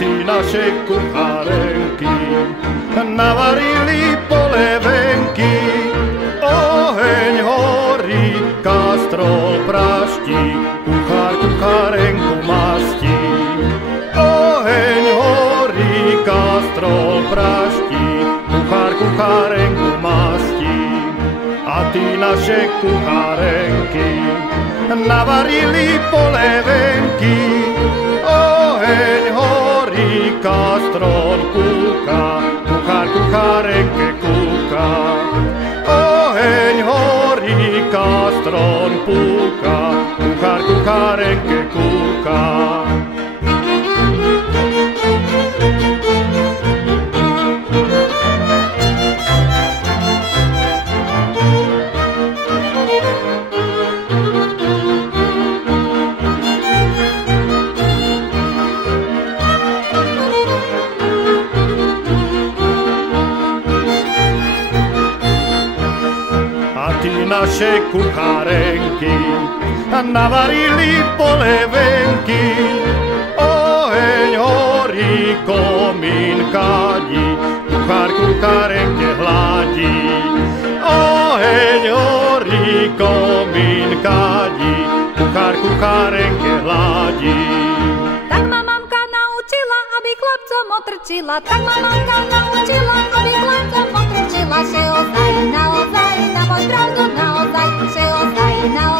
ty naše kuchárenky navarili polevenky. Oheň horí, kastrol praští, kuchár kuchárenku mastí. Oheň horí, kastrol praští, kuchár kuchárenku mastí. A ty naše kuchárenky navarili polevenky. Oheň horí, kastrol kúka, kuchár kuchárenke kúka. Oheň horí, kastrol púka, kuchár kuchárenke kúka. Naše kuchárenky navarili polevenky. Oheň horí, komín kadí, kuchár kuchárenke hladí. Oheň horí, komín kadí, kuchár kuchárenke hladí. Tak ma mamka naučila, aby chlapcom otrčila. Tak ma mamka naučila, aby chlapcom otrčila. Že ozaj, naozaj, na môj pravdu naozaj, že ozaj, naozaj.